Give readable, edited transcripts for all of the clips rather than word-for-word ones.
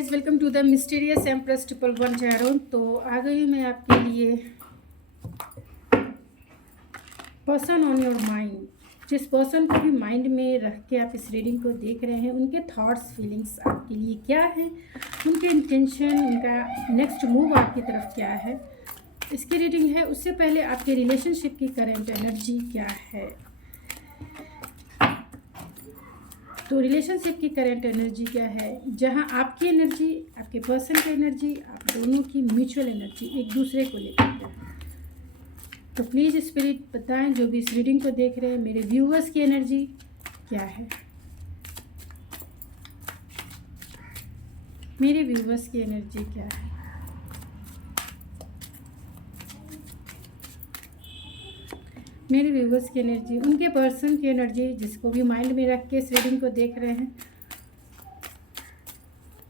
Guys, welcome to the mysterious empress 111 tarot. तो आ गई मैं आपके लिए पर्सन ऑन योर माइंड। जिस पर्सन को भी माइंड में रख के आप इस रीडिंग को देख रहे हैं, उनके थॉट्स फीलिंग्स आपके लिए क्या हैं, उनके इंटेंशन, उनका नेक्स्ट मूव आपकी तरफ क्या है, इसकी रीडिंग है। उससे पहले आपके रिलेशनशिप की करंट एनर्जी क्या है। तो रिलेशनशिप की करंट एनर्जी क्या है, जहां आपकी एनर्जी, आपके पर्सन की एनर्जी, आप दोनों की म्यूचुअल एनर्जी एक दूसरे को लेकर है। तो प्लीज़ स्पिरिट बताएं, जो भी इस रीडिंग को देख रहे हैं, मेरे व्यूअर्स की एनर्जी क्या है, मेरे व्यूअर्स की एनर्जी क्या है। मेरे व्यूवर्स की एनर्जी, उनके पर्सन की एनर्जी, जिसको भी माइंड में रख के इस रीडिंग को देख रहे हैं,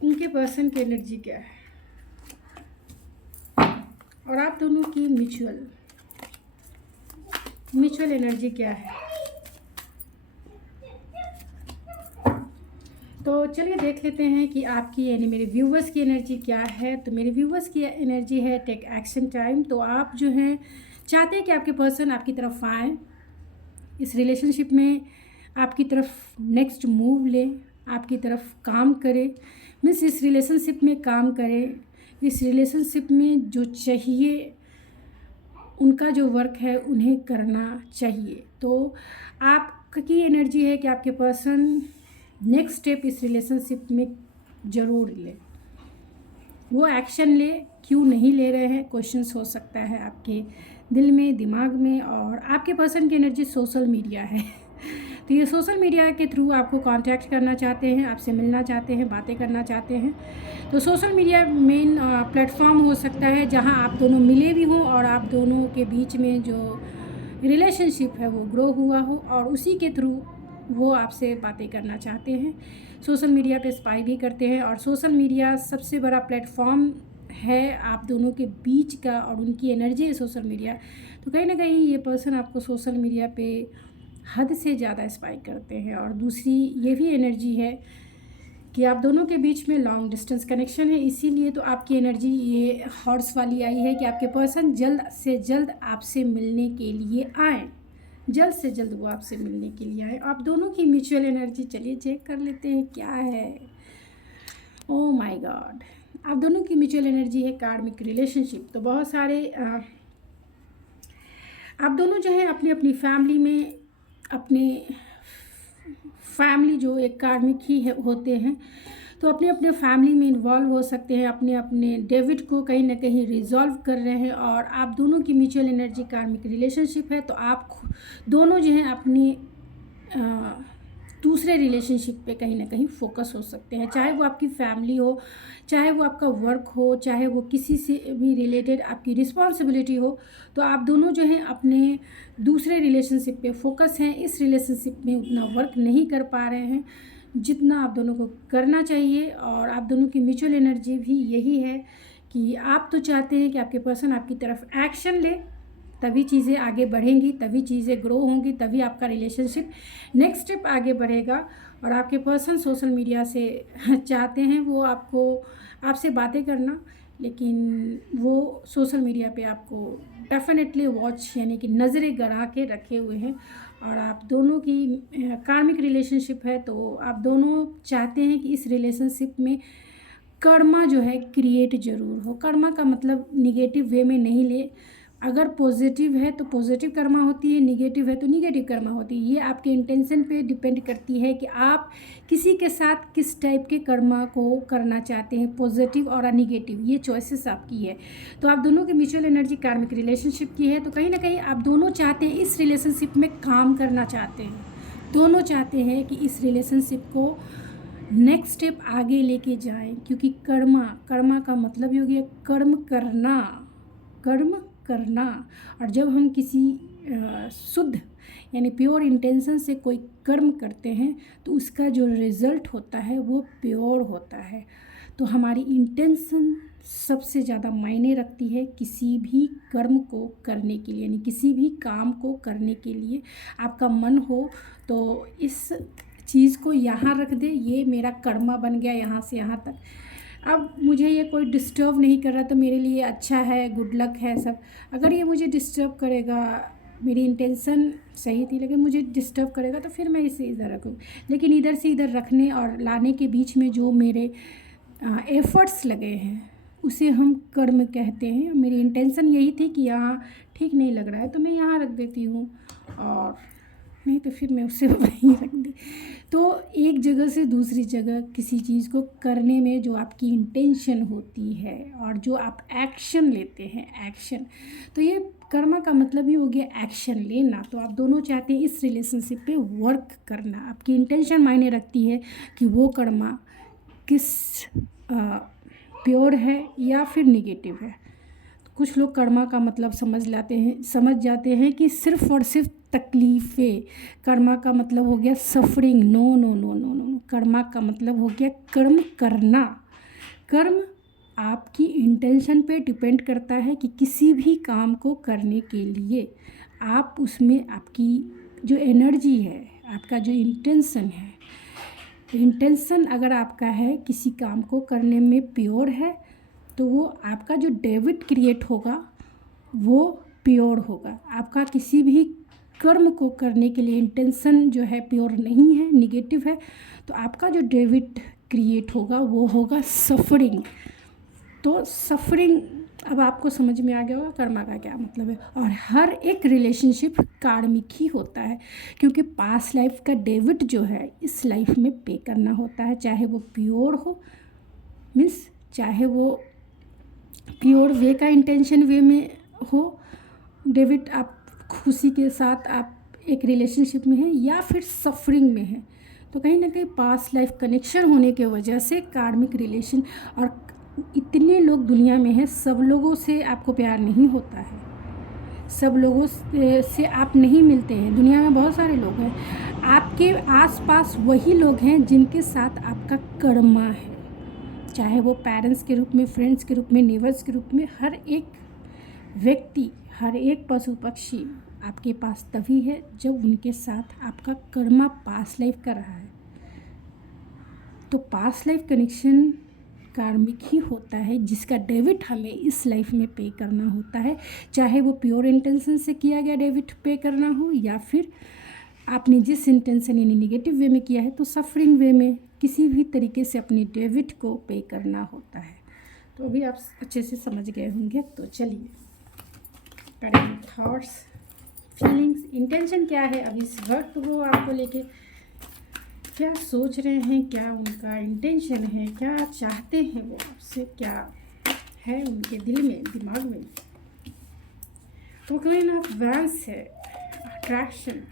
उनके पर्सन की एनर्जी क्या है और आप दोनों की म्यूचुअल एनर्जी क्या है। तो चलिए देख लेते हैं कि आपकी यानी मेरे व्यूवर्स की एनर्जी क्या है। तो मेरे व्यूवर्स की एनर्जी है टेक एक्शन टाइम। तो आप जो हैं चाहते हैं कि आपके पर्सन आपकी तरफ आए, इस रिलेशनशिप में आपकी तरफ नेक्स्ट मूव ले, आपकी तरफ काम करे, मीन्स इस रिलेशनशिप में काम करे, इस रिलेशनशिप में जो चाहिए, उनका जो वर्क है उन्हें करना चाहिए। तो आपकी एनर्जी है कि आपके पर्सन नेक्स्ट स्टेप इस रिलेशनशिप में ज़रूर ले, वो एक्शन ले। क्यों नहीं ले रहे हैं, क्वेश्चंस हो सकता है आपके दिल में, दिमाग में। और आपके पर्सन की एनर्जी सोशल मीडिया है। तो ये सोशल मीडिया के थ्रू आपको कांटेक्ट करना चाहते हैं, आपसे मिलना चाहते हैं, बातें करना चाहते हैं। तो सोशल मीडिया मेन प्लेटफॉर्म हो सकता है जहां आप दोनों मिले भी हों और आप दोनों के बीच में जो रिलेशनशिप है वो ग्रो हुआ हो, और उसी के थ्रू वो आपसे बातें करना चाहते हैं। सोशल मीडिया पे स्पाई भी करते हैं, और सोशल मीडिया सबसे बड़ा प्लेटफॉर्म है आप दोनों के बीच का, और उनकी एनर्जी है सोशल मीडिया। तो कहीं ना कहीं ये पर्सन आपको सोशल मीडिया पे हद से ज़्यादा स्पाई करते हैं। और दूसरी ये भी एनर्जी है कि आप दोनों के बीच में लॉन्ग डिस्टेंस कनेक्शन है, इसीलिए तो आपकी एनर्जी ये हॉर्स वाली आई है कि आपके पर्सन जल्द से जल्द आपसे मिलने के लिए आए, जल्द से जल्द वो आपसे मिलने के लिए आए। आप दोनों की म्यूचुअल एनर्जी चलिए चेक कर लेते हैं क्या है। ओह माय गॉड, आप दोनों की म्यूचुअल एनर्जी है कार्मिक रिलेशनशिप। तो बहुत सारे आप दोनों जो है अपनी अपनी फैमिली में, अपने फैमिली जो एक कार्मिक ही है होते हैं, तो अपने अपने फैमिली में इन्वॉल्व हो सकते हैं, अपने अपने डेविड को कहीं ना कहीं रिजॉल्व कर रहे हैं। और आप दोनों की म्यूचुअल एनर्जी कार्मिक रिलेशनशिप है। तो आप दोनों जो हैं अपनी दूसरे रिलेशनशिप पे कहीं ना कहीं फोकस हो सकते हैं, चाहे वो आपकी फैमिली हो, चाहे वो आपका वर्क हो, चाहे वो किसी से भी रिलेटेड आपकी रिस्पॉन्सिबिलिटी हो। तो आप दोनों जो हैं अपने दूसरे रिलेशनशिप पे फोकस हैं, इस रिलेशनशिप में उतना वर्क नहीं कर पा रहे हैं जितना आप दोनों को करना चाहिए। और आप दोनों की म्यूचुअल एनर्जी भी यही है कि आप तो चाहते हैं कि आपके पर्सन आपकी तरफ एक्शन ले, तभी चीज़ें आगे बढ़ेंगी, तभी चीज़ें ग्रो होंगी, तभी आपका रिलेशनशिप नेक्स्ट स्टेप आगे बढ़ेगा। और आपके पर्सन सोशल मीडिया से चाहते हैं वो आपसे बातें करना, लेकिन वो सोशल मीडिया पे आपको डेफिनेटली वॉच यानी कि नज़रें गड़ा के रखे हुए हैं। और आप दोनों की कार्मिक रिलेशनशिप है। तो आप दोनों चाहते हैं कि इस रिलेशनशिप में कर्मा जो है क्रिएट ज़रूर हो। कर्मा का मतलब निगेटिव वे में नहीं ले, अगर पॉजिटिव है तो पॉजिटिव कर्मा होती है, निगेटिव है तो निगेटिव कर्मा होती है। ये आपके इंटेंशन पे डिपेंड करती है कि आप किसी के साथ किस टाइप के कर्मा को करना चाहते हैं, पॉजिटिव और निगेटिव, ये चॉइसेस आपकी है। तो आप दोनों की म्यूचुअल एनर्जी कार्मिक रिलेशनशिप की है। तो कहीं ना कहीं आप दोनों चाहते हैं, इस रिलेशनशिप में काम करना चाहते हैं, दोनों चाहते हैं कि इस रिलेशनशिप को नेक्स्ट स्टेप आगे लेके जाएं। क्योंकि कर्मा का मतलब ही हो गया कर्म करना। और जब हम किसी शुद्ध यानी प्योर इंटेंशन से कोई कर्म करते हैं तो उसका जो रिज़ल्ट होता है वो प्योर होता है। तो हमारी इंटेंशन सबसे ज़्यादा मायने रखती है किसी भी कर्म को करने के लिए, यानी किसी भी काम को करने के लिए। आपका मन हो तो इस चीज़ को यहाँ रख दे, ये मेरा कर्मा बन गया यहाँ से यहाँ तक। अब मुझे ये कोई डिस्टर्ब नहीं कर रहा तो मेरे लिए अच्छा है, गुड लक है सब। अगर ये मुझे डिस्टर्ब करेगा, मेरी इंटेंशन सही थी लेकिन मुझे डिस्टर्ब करेगा तो फिर मैं इसे इधर रखूँ। लेकिन इधर से इधर रखने और लाने के बीच में जो मेरे एफ़र्ट्स लगे हैं उसे हम कर्म कहते हैं। मेरी इंटेंशन यही थी कि यहाँ ठीक नहीं लग रहा है तो मैं यहाँ रख देती हूँ, और नहीं तो फिर मैं उसे वहीं रख दी। तो एक जगह से दूसरी जगह किसी चीज़ को करने में जो आपकी इंटेंशन होती है और जो आप एक्शन लेते हैं, एक्शन, तो ये कर्मा का मतलब ही हो गया एक्शन लेना। तो आप दोनों चाहते हैं इस रिलेशनशिप पे वर्क करना, आपकी इंटेंशन मायने रखती है कि वो कर्मा किस प्योर है या फिर निगेटिव है। कुछ लोग कर्मा का मतलब समझ जाते हैं कि सिर्फ़ और सिर्फ तकलीफ़ें। कर्मा का मतलब हो गया suffering. No no no no no, कर्मा का मतलब हो गया कर्म करना। कर्म आपकी इंटेंशन पे डिपेंड करता है कि किसी भी काम को करने के लिए आप उसमें आपकी जो एनर्जी है, आपका जो इंटेंशन है, इंटेंशन अगर आपका है किसी काम को करने में प्योर है तो वो आपका जो डेबिट क्रिएट होगा वो प्योर होगा। आपका किसी भी कर्म को करने के लिए इंटेंशन जो है प्योर नहीं है, निगेटिव है, तो आपका जो डेबिट क्रिएट होगा वो होगा सफरिंग। तो सफरिंग अब आपको समझ में आ गया होगा कर्मा का क्या मतलब है। और हर एक रिलेशनशिप कार्मिक ही होता है, क्योंकि पास्ट लाइफ का डेबिट जो है इस लाइफ में पे करना होता है, चाहे वो प्योर हो, मीन्स चाहे वो प्योर वे का इंटेंशन वे में हो, डेबिट आप खुशी के साथ आप एक रिलेशनशिप में हैं या फिर सफरिंग में हैं, तो कहीं ना कहीं पास्ट लाइफ कनेक्शन होने के वजह से कार्मिक रिलेशन। और इतने लोग दुनिया में हैं, सब लोगों से आपको प्यार नहीं होता है, सब लोगों से आप नहीं मिलते हैं। दुनिया में बहुत सारे लोग हैं, आपके आसपास वही लोग हैं जिनके साथ आपका कर्मा है, चाहे वो पेरेंट्स के रूप में, फ्रेंड्स के रूप में, नेबर्स के रूप में। हर एक व्यक्ति, हर एक पशु पक्षी आपके पास तभी है जब उनके साथ आपका कर्मा पास्ट लाइफ का रहा है। तो पास्ट लाइफ कनेक्शन कार्मिक ही होता है, जिसका डेबिट हमें इस लाइफ में पे करना होता है, चाहे वो प्योर इंटेंशन से किया गया डेबिट पे करना हो या फिर आपने जिस इंटेंशन यानी निगेटिव वे में किया है तो सफरिंग वे में किसी भी तरीके से अपनी डेबिट को पे करना होता है। तो अभी आप अच्छे से समझ गए होंगे। तो चलिए करेंगे थॉट्स, फीलिंग्स, इंटेंशन क्या है अभी इस वक्त, वो आपको लेके क्या सोच रहे हैं, क्या उनका इंटेंशन है, क्या चाहते हैं वो आपसे, क्या है उनके दिल में, दिमाग में। तो क्वीन ऑफ वैंस है, अट्रैक्शन।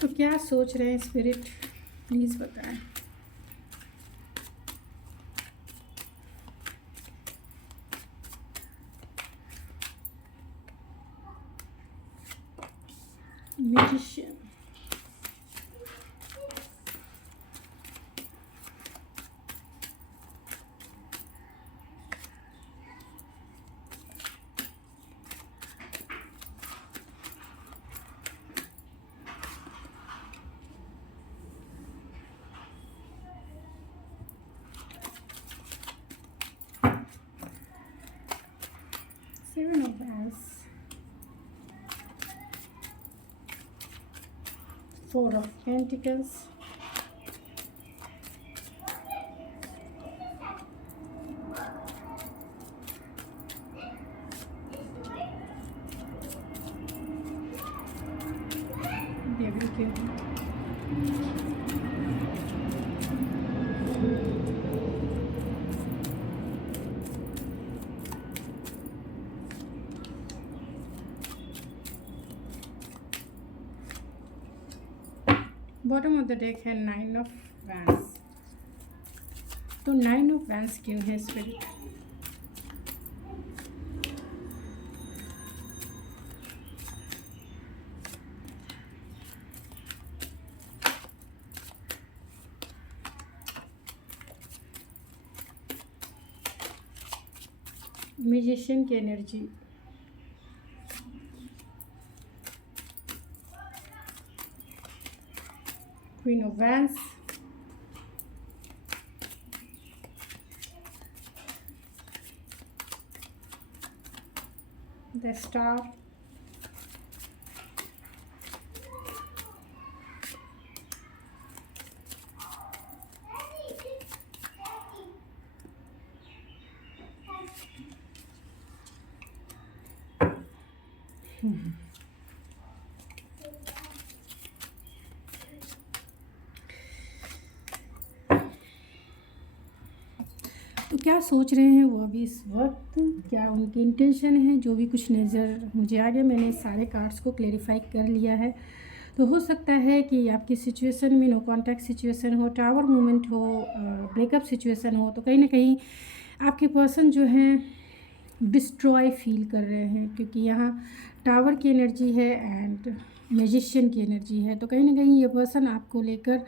तो क्या सोच रहे हैं स्पिरिट, प्लीज़ बताएं। Magician, seven of vents, four of pentacles, devil के बॉटम ऑफ द डेक है नाइन ऑफ वैंस। तो नाइन ऑफ वैंस क्यों है स्पिरिट? मैजिशियन की energy, queen of vents, the star, तो क्या सोच रहे हैं वो अभी इस वक्त, क्या उनकी इंटेंशन है, जो भी कुछ नज़र मुझे आ गया, मैंने सारे कार्ड्स को क्लेरिफाई कर लिया है। तो हो सकता है कि आपकी सिचुएशन में नो कांटेक्ट सिचुएशन हो, टावर मूवमेंट हो, ब्रेकअप सिचुएशन हो, तो कहीं ना कहीं आपके पर्सन जो हैं डिस्ट्रॉय फील कर रहे हैं, क्योंकि यहाँ टावर की एनर्जी है एंड मैजिशियन की एनर्जी है। तो कहीं ना कहीं ये पर्सन आपको लेकर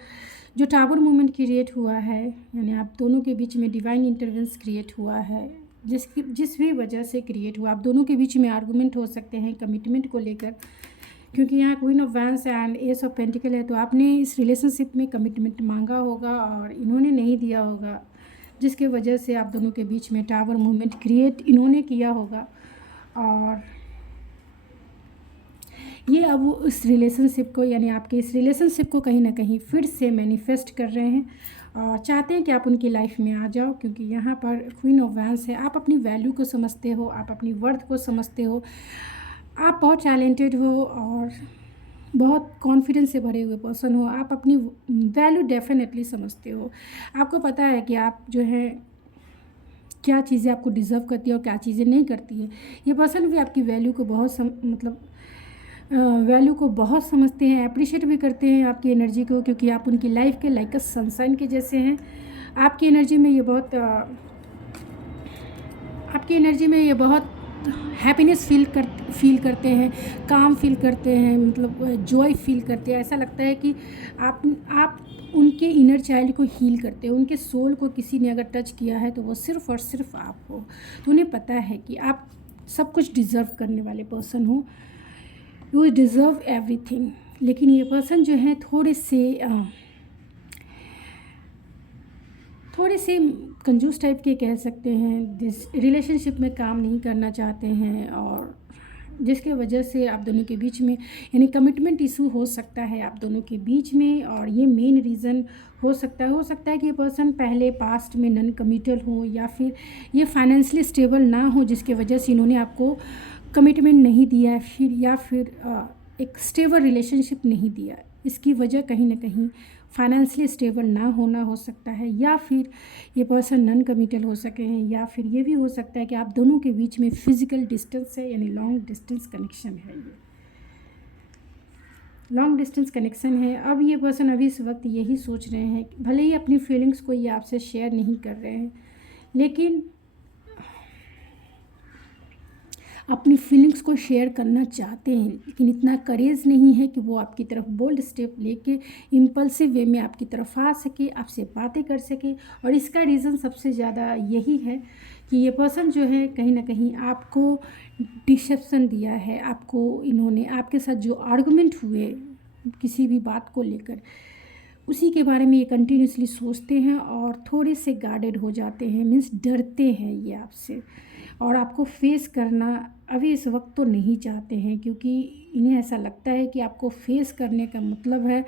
जो टावर मूवमेंट क्रिएट हुआ है, यानी आप दोनों के बीच में डिवाइन इंटरवेंस क्रिएट हुआ है, जिस भी वजह से क्रिएट हुआ, आप दोनों के बीच में आर्गूमेंट हो सकते हैं कमिटमेंट को लेकर, क्योंकि यहाँ queen of vents and S of pentacle है। तो आपने इस रिलेशनशिप में कमिटमेंट मांगा होगा और इन्होंने नहीं दिया होगा, जिसके वजह से आप दोनों के बीच में टावर मूवमेंट क्रिएट इन्होंने किया होगा। और ये अब इस रिलेशनशिप को, यानी आपके इस रिलेशनशिप को कहीं ना कहीं फिर से मैनिफेस्ट कर रहे हैं और चाहते हैं कि आप उनकी लाइफ में आ जाओ, क्योंकि यहाँ पर क्वीन ऑफ वैंस है। आप अपनी वैल्यू को समझते हो, आप अपनी वर्थ को समझते हो, आप बहुत टैलेंटेड हो और बहुत कॉन्फिडेंस से भरे हुए पर्सन हो, आप अपनी वैल्यू डेफिनेटली समझते हो। आपको पता है कि आप जो है क्या चीज़ें आपको डिज़र्व करती है और क्या चीज़ें नहीं करती है। ये पर्सन भी आपकी वैल्यू को वैल्यू को बहुत समझते हैं, अप्रिशिएट भी करते हैं आपकी एनर्जी को, क्योंकि आप उनकी लाइफ के लाइक सनशाइन के जैसे हैं। आपकी एनर्जी में ये बहुत हैप्पीनेस फील करते हैं, काम फील करते हैं, मतलब जॉय फील करते हैं। ऐसा लगता है कि आप उनके इनर चाइल्ड को हील करते हैं। उनके सोल को किसी ने अगर टच किया है तो वो सिर्फ़ और सिर्फ आप हो। तो उन्हें पता है कि आप सब कुछ डिज़र्व करने वाले पर्सन हो, यू डिज़र्व एवरीथिंग। लेकिन ये पर्सन जो है थोड़े से कंजूस टाइप के कह सकते हैं, जिस रिलेशनशिप में काम नहीं करना चाहते हैं और जिसके वजह से आप दोनों के बीच में, यानी कमिटमेंट इशू हो सकता है आप दोनों के बीच में। और ये मेन रीज़न हो सकता है कि ये पर्सन पहले पास्ट में नॉन कमिटल हो, या फिर ये फाइनेंशियली स्टेबल ना हो, जिसके वजह से इन्होंने आपको कमिटमेंट नहीं दिया है, या फिर एक स्टेबल रिलेशनशिप नहीं दिया। इसकी वजह कहीं ना कहीं फाइनेंशियली स्टेबल ना होना हो सकता है, या फिर ये पर्सन नॉन कमिटल हो सके हैं, या फिर ये भी हो सकता है कि आप दोनों के बीच में फिजिकल डिस्टेंस है, यानी लॉन्ग डिस्टेंस कनेक्शन है। ये लॉन्ग डिस्टेंस कनेक्शन है। अब ये पर्सन अभी इस वक्त यही सोच रहे हैं, भले ही अपनी फीलिंग्स को ये आपसे शेयर नहीं कर रहे हैं, लेकिन अपनी फीलिंग्स को शेयर करना चाहते हैं, लेकिन इतना करेज नहीं है कि वो आपकी तरफ बोल्ड स्टेप लेके इम्पल्सिव वे में आपकी तरफ आ सके, आपसे बातें कर सके। और इसका रीज़न सबसे ज़्यादा यही है कि ये पर्सन जो है कहीं ना कहीं आपको डिसेप्शन दिया है। आपको इन्होंने आपके साथ जो आर्गुमेंट हुए किसी भी बात को लेकर, उसी के बारे में ये कंटिन्यूसली सोचते हैं और थोड़े से गार्डेड हो जाते हैं, मीन्स डरते हैं ये आपसे, और आपको फेस करना अभी इस वक्त तो नहीं चाहते हैं, क्योंकि इन्हें ऐसा लगता है कि आपको फेस करने का मतलब है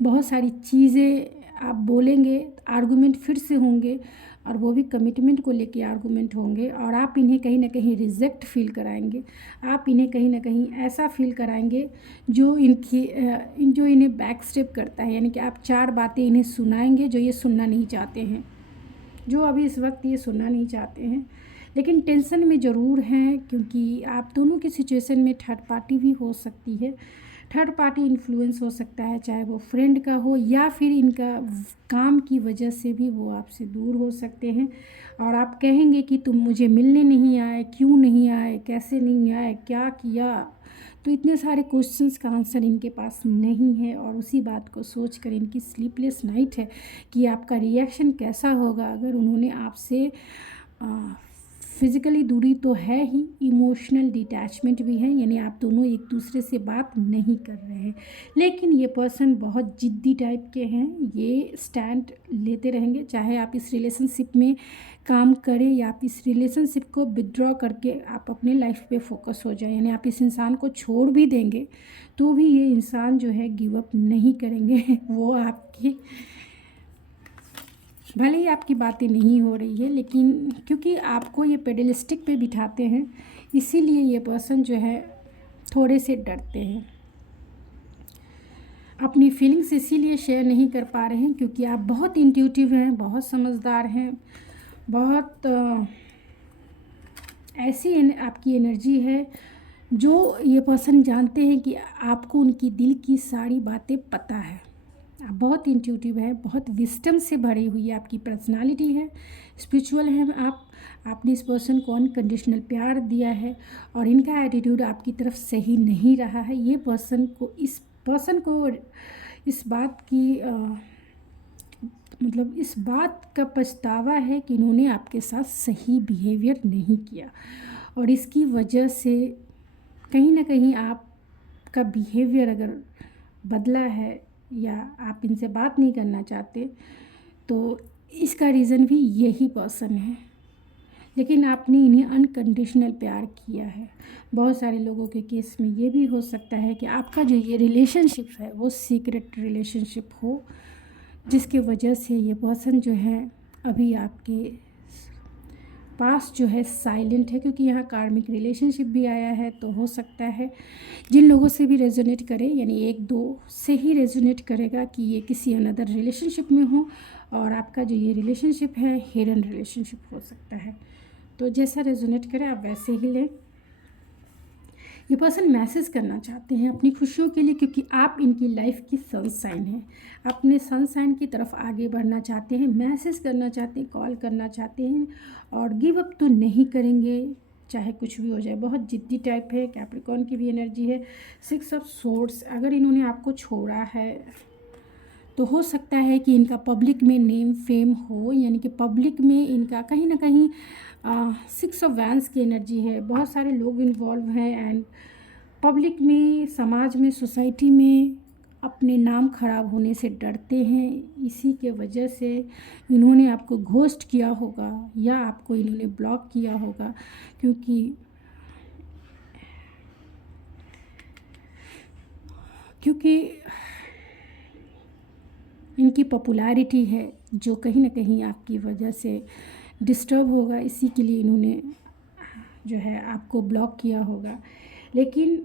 बहुत सारी चीज़ें आप बोलेंगे, आर्गुमेंट फिर से होंगे, और वो भी कमिटमेंट को लेके आर्गुमेंट होंगे, और आप इन्हें कहीं ना कहीं रिजेक्ट फील कराएंगे। आप इन्हें कहीं ना कहीं ऐसा फील कराएंगे जो इन्हें बैक स्टेप करता है, यानी कि आप 4 बातें इन्हें सुनाएंगे जो ये सुनना नहीं चाहते हैं, जो अभी इस वक्त ये सुनना नहीं चाहते हैं, लेकिन टेंशन में ज़रूर हैं, क्योंकि आप दोनों की सिचुएशन में थर्ड पार्टी भी हो सकती है। थर्ड पार्टी इन्फ्लुएंस हो सकता है, चाहे वो फ्रेंड का हो या फिर इनका काम की वजह से भी वो आपसे दूर हो सकते हैं। और आप कहेंगे कि तुम मुझे मिलने नहीं आए, क्यों नहीं आए, कैसे नहीं आए, क्या किया। तो इतने सारे क्वेश्चंस का आंसर इनके पास नहीं है, और उसी बात को सोचकर इनकी स्लीपलेस नाइट है कि आपका रिएक्शन कैसा होगा अगर उन्होंने आपसे फिज़िकली दूरी तो है ही, इमोशनल डिटैचमेंट भी है, यानी आप दोनों एक दूसरे से बात नहीं कर रहे हैं। लेकिन ये पर्सन बहुत ज़िद्दी टाइप के हैं, ये स्टैंड लेते रहेंगे, चाहे आप इस रिलेशनशिप में काम करें या आप इस रिलेशनशिप को विदड्रॉ करके आप अपने लाइफ पे फोकस हो जाए, यानी आप इस इंसान को छोड़ भी देंगे तो भी ये इंसान जो है गिव अप नहीं करेंगे। वो आपकी भले ही आपकी बातें नहीं हो रही है, लेकिन क्योंकि आपको ये पेडलिस्टिक पे बिठाते हैं, इसीलिए ये पर्सन जो है थोड़े से डरते हैं। अपनी फीलिंग्स इसीलिए शेयर नहीं कर पा रहे हैं क्योंकि आप बहुत इंट्यूटिव हैं, बहुत समझदार हैं, बहुत ऐसी आपकी एनर्जी है जो ये पर्सन जानते हैं कि आपको उनकी दिल की सारी बातें पता है। आप बहुत इंट्यूटिव है, बहुत विस्डम से भरी हुई है आपकी पर्सनालिटी है, स्पिरिचुअल है आप। आपने इस पर्सन को अनकंडीशनल प्यार दिया है और इनका एटीट्यूड आपकी तरफ सही नहीं रहा है। ये पर्सन को इस बात की मतलब इस बात का पछतावा है कि इन्होंने आपके साथ सही बिहेवियर नहीं किया और इसकी वजह से कहीं ना कहीं आपका बिहेवियर अगर बदला है या आप इनसे बात नहीं करना चाहते तो इसका रीज़न भी यही पर्सन है। लेकिन आपने इन्हें अनकंडीशनल प्यार किया है। बहुत सारे लोगों के केस में ये भी हो सकता है कि आपका जो ये रिलेशनशिप है वो सीक्रेट रिलेशनशिप हो, जिसके वजह से ये पर्सन जो है अभी आपके पास जो है साइलेंट है, क्योंकि यहाँ कार्मिक रिलेशनशिप भी आया है। तो हो सकता है जिन लोगों से भी रेजोनेट करे, यानी एक दो से ही रेजोनेट करेगा कि ये किसी अनदर रिलेशनशिप में हो और आपका जो ये रिलेशनशिप है हिडन रिलेशनशिप हो सकता है। तो जैसा रेजोनेट करे आप वैसे ही लें। ये पर्सन मैसेज करना चाहते हैं अपनी खुशियों के लिए, क्योंकि आप इनकी लाइफ की सनसाइन हैं। अपने सनसाइन की तरफ आगे बढ़ना चाहते हैं, मैसेज करना चाहते हैं, कॉल करना चाहते हैं और गिव अप तो नहीं करेंगे चाहे कुछ भी हो जाए। बहुत जिद्दी टाइप है। कैप्रिकॉर्न की भी एनर्जी है। 6 ऑफ सोर्ड्स, अगर इन्होंने आपको छोड़ा है तो हो सकता है कि इनका पब्लिक में नेम फेम हो, यानी कि पब्लिक में इनका कहीं ना कहीं 6 ऑफ वैंस की एनर्जी है। बहुत सारे लोग इन्वॉल्व हैं एंड पब्लिक में, समाज में, सोसाइटी में अपने नाम खराब होने से डरते हैं। इसी के वजह से इन्होंने आपको घोस्ट किया होगा या आपको इन्होंने ब्लॉक किया होगा, क्योंकि इनकी पॉपुलैरिटी है जो कहीं ना कहीं आपकी वजह से डिस्टर्ब होगा। इसी के लिए इन्होंने जो है आपको ब्लॉक किया होगा। लेकिन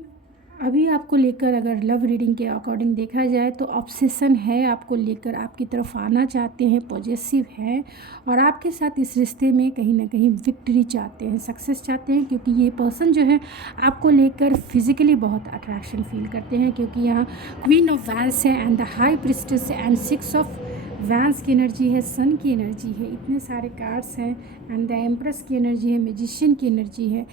अभी आपको लेकर अगर लव रीडिंग के अकॉर्डिंग देखा जाए तो ऑब्सेशन है आपको लेकर, आपकी तरफ आना चाहते हैं, पॉजिटिव है और आपके साथ इस रिश्ते में कहीं ना कहीं विक्ट्री चाहते हैं, सक्सेस चाहते हैं। क्योंकि ये पर्सन जो है आपको लेकर फिजिकली बहुत अट्रैक्शन फील करते हैं, क्योंकि यहाँ क्वीन ऑफ वैंस है and the high priestess and 6 of vents की एनर्जी है, सन की एनर्जी है, इतने सारे कार्ड्स हैं एंड द एम्प्रेस की एनर्जी है, मैजिशियन की एनर्जी है।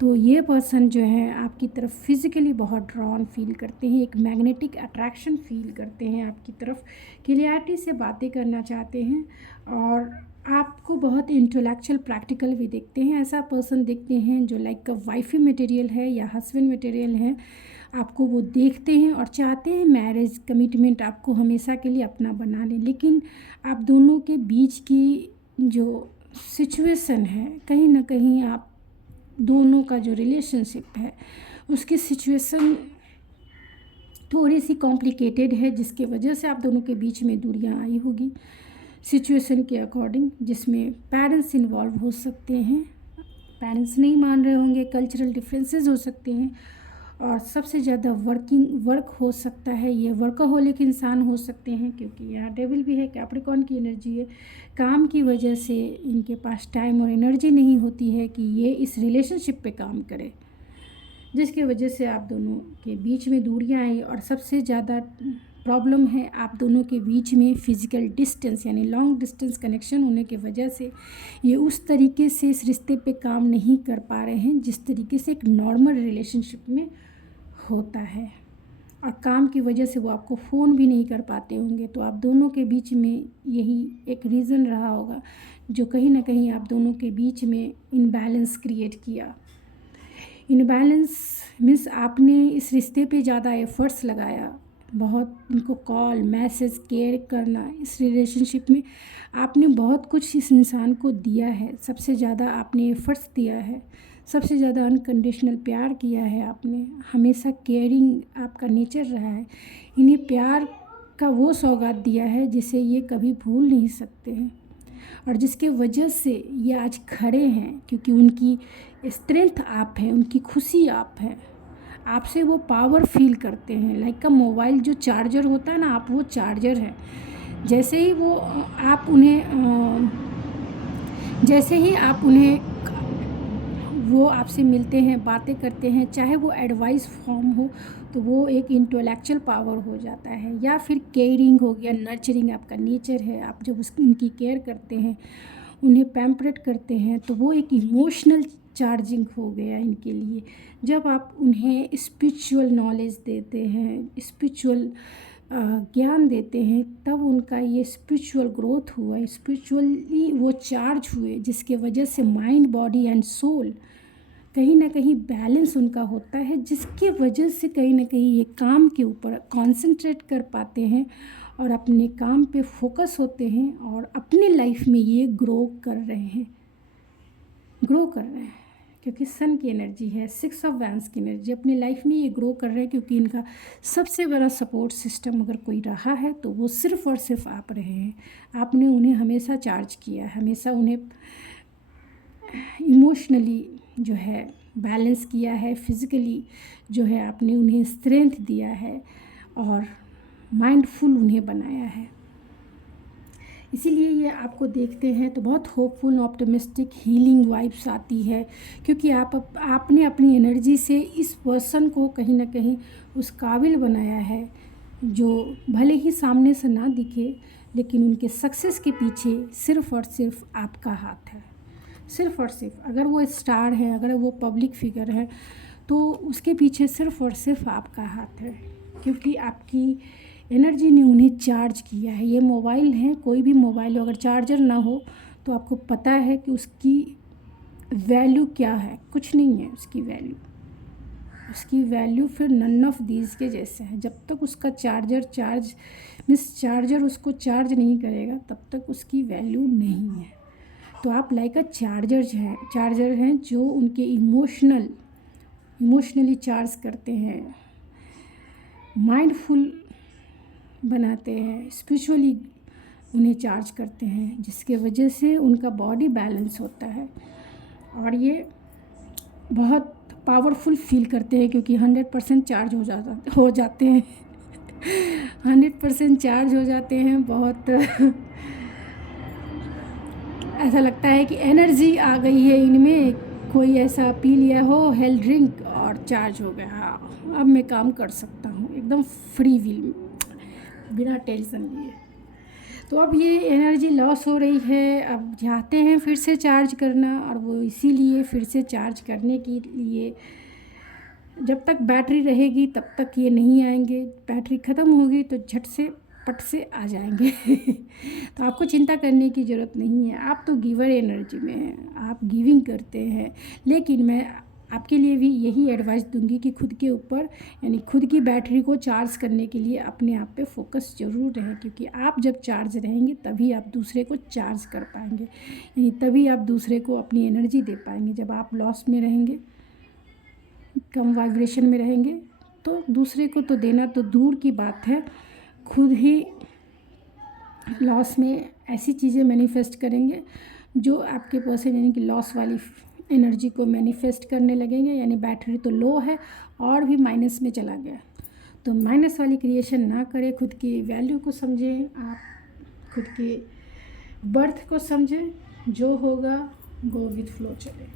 तो ये पर्सन जो है आपकी तरफ फिज़िकली बहुत ड्रॉन फील करते हैं, एक मैग्नेटिक अट्रैक्शन फील करते हैं आपकी तरफ, क्लियरिटी से बातें करना चाहते हैं और आपको बहुत इंटेलेक्चुअल प्रैक्टिकल भी देखते हैं। ऐसा पर्सन देखते हैं जो लाइक वाइफी मटेरियल है या हस्बैंड मटेरियल है, आपको वो देखते हैं और चाहते हैं मैरिज कमिटमेंट आपको हमेशा के लिए अपना बना लें। लेकिन आप दोनों के बीच की जो सिचुएशन है, कहीं ना कहीं आप दोनों का जो रिलेशनशिप है उसकी सिचुएशन थोड़ी सी कॉम्प्लिकेटेड है, जिसके वजह से आप दोनों के बीच में दूरियां आई होगी सिचुएशन के अकॉर्डिंग, जिसमें पेरेंट्स इन्वॉल्व हो सकते हैं, पेरेंट्स नहीं मान रहे होंगे, कल्चरल डिफरेंसेस हो सकते हैं और सबसे ज़्यादा वर्क हो सकता है। ये वर्कहोलिक इंसान हो सकते हैं क्योंकि यहाँ डेविल भी है, कैप्रिकॉर्न की एनर्जी है। काम की वजह से इनके पास टाइम और एनर्जी नहीं होती है कि ये इस रिलेशनशिप पे काम करें, जिसकी वजह से आप दोनों के बीच में दूरियां आई। और सबसे ज़्यादा प्रॉब्लम है आप दोनों के बीच में फ़िज़िकल डिस्टेंस, यानी लॉन्ग डिस्टेंस कनेक्शन होने की वजह से ये उस तरीके से इस रिश्ते पे काम नहीं कर पा रहे हैं जिस तरीके से एक नॉर्मल रिलेशनशिप में होता है। और काम की वजह से वो आपको फ़ोन भी नहीं कर पाते होंगे। तो आप दोनों के बीच में यही एक रीज़न रहा होगा जो कहीं ना कहीं आप दोनों के बीच में इनबैलेंस क्रिएट किया। इनबैलेंस मीन्स आपने इस रिश्ते पे ज़्यादा एफ़र्ट्स लगाया, बहुत उनको कॉल मैसेज केयर करना, इस रिलेशनशिप में आपने बहुत कुछ इस इंसान को दिया है, सबसे ज़्यादा आपने एफ़र्ट्स दिया है, सबसे ज़्यादा अनकंडीशनल प्यार किया है आपने, हमेशा केयरिंग आपका नेचर रहा है। इन्हें प्यार का वो सौगात दिया है जिसे ये कभी भूल नहीं सकते हैं और जिसके वजह से ये आज खड़े हैं, क्योंकि उनकी स्ट्रेंथ आप हैं, उनकी खुशी आप हैं, आपसे वो पावर फील करते हैं। लाइक का मोबाइल जो चार्जर होता है ना, आप वो चार्जर हैं। जैसे ही वो आप उन्हें जैसे ही आप उन्हें वो आपसे मिलते हैं, बातें करते हैं, चाहे वो एडवाइस फॉर्म हो तो वो एक इंटेलेक्चुअल पावर हो जाता है, या फिर केयरिंग हो गया, नर्चरिंग आपका नेचर है। आप जब उनकी केयर करते हैं, उन्हें पैम्परेट करते हैं, तो वो एक इमोशनल चार्जिंग हो गया इनके लिए। जब आप उन्हें स्पिरिचुअल नॉलेज देते हैं, स्पिरिचुअल ज्ञान देते हैं, तब उनका ये स्पिरिचुअल ग्रोथ हुआ, स्पिरिचुअली वो चार्ज हुए, जिसके वजह से माइंड बॉडी एंड सोल कहीं ना कहीं बैलेंस उनका होता है, जिसके वजह से कहीं ना कहीं ये काम के ऊपर कंसंट्रेट कर पाते हैं और अपने काम पे फोकस होते हैं और अपनी लाइफ में ये ग्रो कर रहे हैं, क्योंकि सन की एनर्जी है, 6 ऑफ वैंड्स की एनर्जी। अपनी लाइफ में ये ग्रो कर रहे हैं क्योंकि इनका सबसे बड़ा सपोर्ट सिस्टम अगर कोई रहा है तो वो सिर्फ़ और सिर्फ आप रहे हैं। आपने उन्हें हमेशा चार्ज किया है, हमेशा उन्हें इमोशनली जो है बैलेंस किया है, फिज़िकली जो है आपने उन्हें स्ट्रेंथ दिया है और माइंडफुल उन्हें बनाया है। इसीलिए ये आपको देखते हैं तो बहुत होपफुल, ऑप्टिमिस्टिक, हीलिंग वाइब्स आती है, क्योंकि आपने अपनी एनर्जी से इस पर्सन को कहीं ना कहीं उस काबिल बनाया है जो भले ही सामने से ना दिखे, लेकिन उनके सक्सेस के पीछे सिर्फ़ और सिर्फ आपका हाथ है। सिर्फ़ और सिर्फ अगर वो स्टार है, अगर वो पब्लिक फिगर है, तो उसके पीछे सिर्फ़ और सिर्फ आपका हाथ है, क्योंकि आपकी एनर्जी ने उन्हें चार्ज किया है। ये मोबाइल है, कोई भी मोबाइल हो, अगर चार्जर ना हो तो आपको पता है कि उसकी वैल्यू क्या है, कुछ नहीं है उसकी वैल्यू। उसकी वैल्यू फिर नन ऑफ दीज के जैसे है। जब तक उसका चार्जर उसको चार्ज नहीं करेगा, तब तक उसकी वैल्यू नहीं है। तो आप लाइक अ चार्जर हैं जो उनके इमोशनली चार्ज करते हैं, माइंडफुल बनाते हैं, स्पिरिचुअली उन्हें चार्ज करते हैं, जिसके वजह से उनका बॉडी बैलेंस होता है और ये बहुत पावरफुल फील करते हैं, क्योंकि 100% चार्ज हो जाते हैं 100% चार्ज हो जाते हैं। बहुत ऐसा लगता है कि एनर्जी आ गई है इनमें, कोई ऐसा पी लिया हो हेल्थ ड्रिंक और चार्ज हो गया, हाँ अब मैं काम कर सकता हूँ, एकदम फ्री विल, बिना टेंशन लिए। तो अब ये एनर्जी लॉस हो रही है, अब चाहते हैं फिर से चार्ज करना, और वो इसीलिए फिर से चार्ज करने के लिए जब तक बैटरी रहेगी तब तक ये नहीं आएंगे, बैटरी ख़त्म होगी तो झट से पट से आ जाएंगे तो आपको चिंता करने की ज़रूरत नहीं है, आप तो गिवर एनर्जी में हैं, आप गिविंग करते हैं। लेकिन मैं आपके लिए भी यही एडवाइस दूंगी कि खुद के ऊपर, यानी खुद की बैटरी को चार्ज करने के लिए अपने आप पे फोकस ज़रूर रहे, क्योंकि आप जब चार्ज रहेंगे तभी आप दूसरे को चार्ज कर पाएंगे, यानी तभी आप दूसरे को अपनी एनर्जी दे पाएंगे। जब आप लॉस में रहेंगे, कम वाइब्रेशन में रहेंगे, तो दूसरे को तो देना तो दूर की बात है, खुद ही लॉस में ऐसी चीज़ें मैनिफेस्ट करेंगे जो आपके पर्सन यानी कि लॉस वाली एनर्जी को मैनिफेस्ट करने लगेंगे। यानी बैटरी तो लो है और भी माइनस में चला गया, तो माइनस वाली क्रिएशन ना करें, खुद की वैल्यू को समझें, आप खुद के बर्थ को समझें, जो होगा गो विथ फ्लो चले।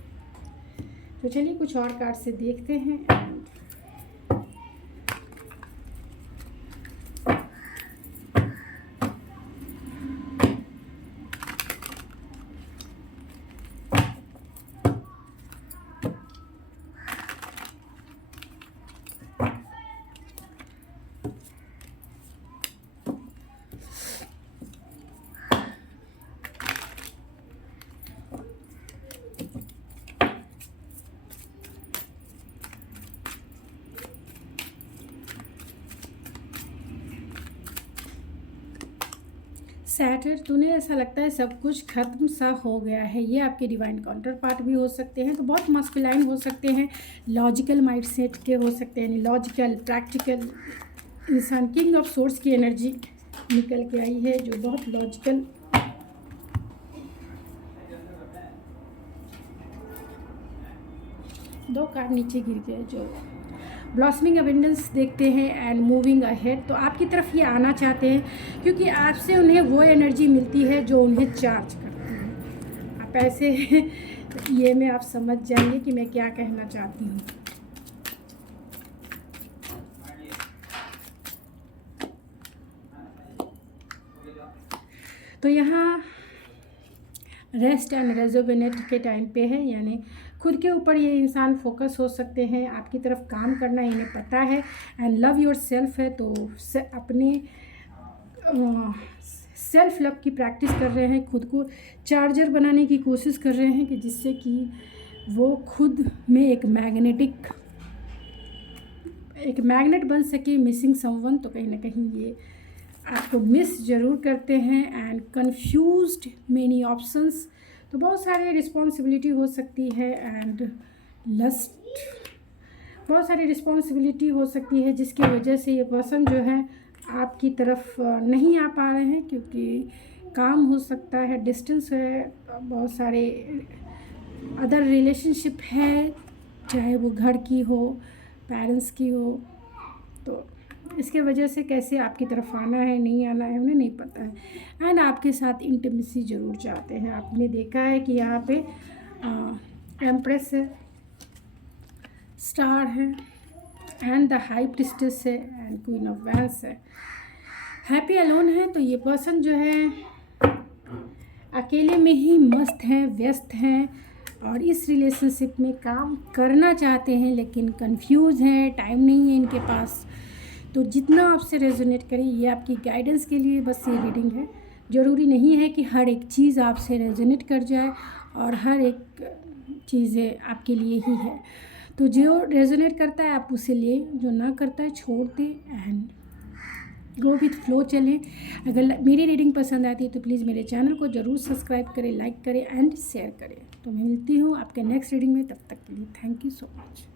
तो चलिए कुछ और कार्ड से देखते हैं। सैटर्न, तो उन्हें ऐसा लगता है सब कुछ खत्म सा हो गया है। ये आपके डिवाइन काउंटर पार्ट भी हो सकते हैं, तो बहुत मस्कुलाइन हो सकते हैं, लॉजिकल माइंड सेट के हो सकते हैं, लॉजिकल प्रैक्टिकल इंसान। किंग ऑफ सोर्स की एनर्जी निकल के आई है, जो बहुत लॉजिकल, दो कार्ड नीचे गिर गए, जो ब्लॉसमिंग अबेंडेंस देखते हैं एंड मूविंग अहेड। तो आपकी तरफ ये आना चाहते हैं क्योंकि आपसे उन्हें वो एनर्जी मिलती है जो उन्हें चार्ज करती है। आप ऐसे ये में आप समझ जाएंगे कि मैं क्या कहना चाहती हूँ। तो यहाँ रेस्ट एंड रेजुवेनेट के टाइम पे है, यानी खुद के ऊपर ये इंसान फोकस हो सकते हैं, आपकी तरफ काम करना इन्हें पता है। एंड लव योर सेल्फ है, तो अपने सेल्फ लव की प्रैक्टिस कर रहे हैं, खुद को चार्जर बनाने की कोशिश कर रहे हैं कि जिससे कि वो खुद में एक मैग्नेट बन सके। मिसिंग समवन, तो कहीं ना कहीं ये आपको मिस ज़रूर करते हैं। एंड कन्फ्यूज्ड मेनी ऑप्शंस, तो बहुत सारे रिस्पॉन्सिबिलिटी हो सकती है। एंड लस्ट, बहुत सारी रिस्पॉन्सिबिलिटी हो सकती है जिसकी वजह से ये पर्सन जो है आपकी तरफ नहीं आ पा रहे हैं, क्योंकि काम हो सकता है, डिस्टेंस है, बहुत सारे अदर रिलेशनशिप है, चाहे वो घर की हो, पेरेंट्स की हो। तो इसके वजह से कैसे आपकी तरफ आना है नहीं आना है उन्हें नहीं पता है। एंड आपके साथ इंटीमेसी ज़रूर चाहते हैं। आपने देखा है कि यहाँ पे एम्प्रेस है, स्टार है, एंड द हाई प्रिस्टेस है, एंड क्वीन ऑफ वैंस है। हैप्पी अलोन है, तो ये पर्सन जो है अकेले में ही मस्त हैं, व्यस्त हैं, और इस रिलेशनशिप में काम करना चाहते हैं लेकिन कंफ्यूज हैं, टाइम नहीं है इनके पास। तो जितना आपसे रेजोनेट करे, ये आपकी गाइडेंस के लिए बस ये रीडिंग है। ज़रूरी नहीं है कि हर एक चीज़ आपसे रेजोनेट कर जाए और हर एक चीज़ें आपके लिए ही है। तो जो रेजोनेट करता है आप उसे लें, जो ना करता है छोड़ दें एंड गो विथ फ्लो चलें। अगर मेरी रीडिंग पसंद आती है तो प्लीज़ मेरे चैनल को ज़रूर सब्सक्राइब करें, लाइक करें एंड शेयर करें। तो मैं मिलती हूँ आपके नेक्स्ट रीडिंग में, तब तक के लिए थैंक यू सो मच।